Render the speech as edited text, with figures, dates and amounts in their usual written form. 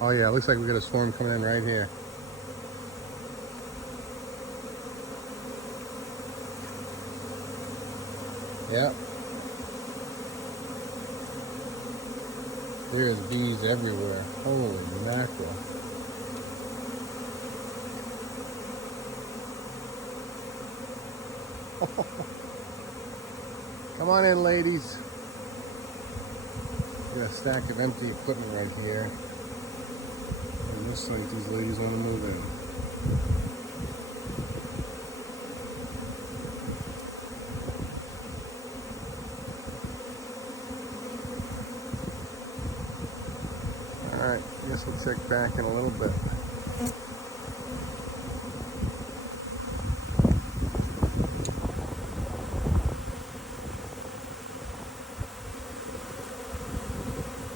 Oh yeah, it looks like we got a swarm coming in right here. Yep. There's bees everywhere. Holy mackerel. Come on in, ladies. Got a stack of empty equipment right here. It looks like these ladies want to move in. Alright, I guess we'll check back in a little bit.